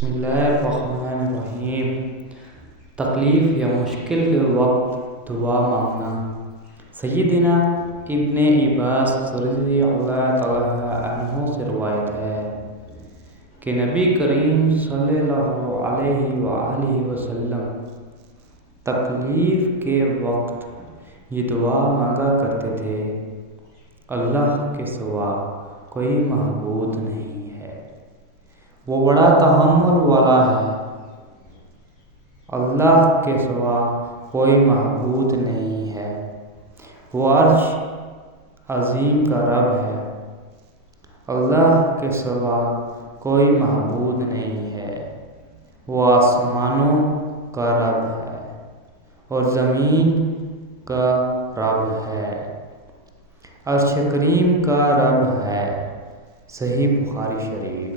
بسم اللہ الرحمن الرحیم۔ تکلیف یا مشکل کے وقت دعا مانگنا۔ سیدنا ابن عباس رضی اللہ تعالیٰ عنہ سے روایت ہے کہ نبی کریم صلی اللہ علیہ وآلہ وسلم تکلیف کے وقت یہ دعا مانگا کرتے تھے: اللہ کے سوا کوئی معبود نہیں ہے، وہ بڑا تحمل والا ہے۔ اللہ کے سوا کوئی معبود نہیں ہے، وہ عرش عظیم کا رب ہے۔ اللہ کے سوا کوئی معبود نہیں ہے، وہ آسمانوں کا رب ہے اور زمین کا رب ہے، عرش کریم کا رب ہے۔ صحیح بخاری شریف۔